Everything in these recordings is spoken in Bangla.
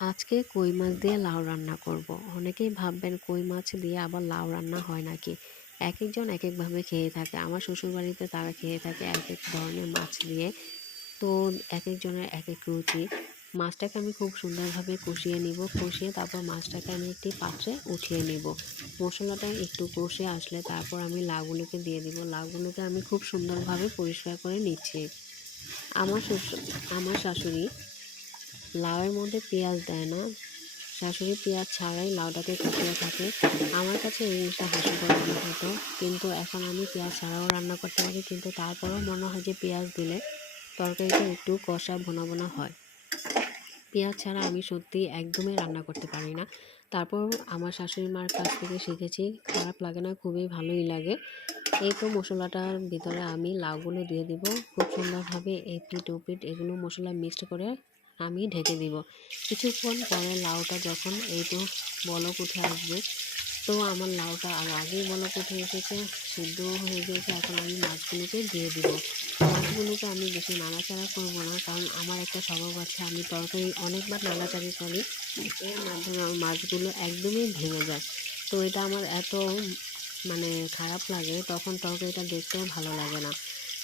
আজকে কই মাছ দিয়ে লাউ রান্না করব। অনেকেই ভাববেন কই মাছ দিয়ে আবার লাউ রান্না হয় নাকি? একেকজন একেকভাবে খেয়ে থাকে। আমার শ্বশুরবাড়িতে তারা খেয়ে থাকে একেক ধরনের মাছ দিয়ে। তো একেকজনের একেক রুচি। মাছটাকে আমি খুব সুন্দরভাবে কষিয়ে নিব। কষিয়ে তারপর মাছটাকে আমি একটি পাত্রে উঠিয়ে নিব। মশলাটা একটু কষে আসলে তারপর আমি লাউগুলোকে দিয়ে দিব। লাউগুলোকে আমি খুব সুন্দরভাবে পরিষ্কার করে নিচ্ছি। আমার আমার শাশুড়ি লাউয়ের মধ্যে পেঁয়াজ দেয় না। শাশুড়ি পেঁয়াজ ছাড়াই লাউটাকে কষিয়ে থাকে। আমার কাছে এই জিনিসটা হাস্যকর মনে হতো। কিন্তু এখন আমি পেঁয়াজ ছাড়াও রান্না করতে পারি। কিন্তু তারপরেও মনে হয় যে পেঁয়াজ দিলে তরকারিটা একটু কষা ভুনা ভুনা হয়। পেঁয়াজ ছাড়া আমি সত্যিই একদমই রান্না করতে পারি না। তারপরও আমার শাশুড়ি মার কাছ থেকে শিখেছি। খারাপ লাগে না, খুবই ভালোই লাগে। এই তো মশলাটার ভিতরে আমি লাউগুলো দিয়ে দিব। খুব সুন্দরভাবে এপিঠ ওপিঠ এগুলো মশলা মিক্সড করে আমি ঢেকে দিব। কিছুক্ষণ পরে লাউটা যখন এই তো বলক উঠে আসবে, তো আমার লাউটা আর আগেই বলক উঠে এসেছে, সিদ্ধ হয়ে গিয়েছে। এখন আমি মাছগুলোকে দিয়ে দিব। মাছগুলোকে আমি বেশি নাড়াচাড়া করব না, কারণ আমার একটা স্বভাব আছে, আমি তরকারি অনেকবার নাড়াচাড়ি করি, এর মাধ্যমে আমার মাছগুলো একদমই ভেঙে যায়। তো এটা আমার এত মানে খারাপ লাগে, তখন তরকারিটা দেখতেও ভালো লাগে না।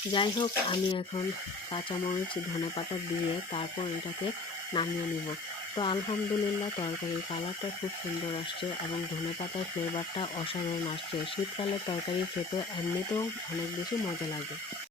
যাই হোক, আমি এখন কাঁচামরিচ ধনেপাতা দিয়ে তারপর এটাকে নামিয়ে নিব। তো আলহামদুলিল্লাহ, তরকারির কালারটা খুব সুন্দর আসছে এবং ধনেপাতার ফ্লেভারটা অসাধারণ আসছে। শীতকালে তরকারি খেতে এমনিতেও অনেক বেশি মজা লাগে।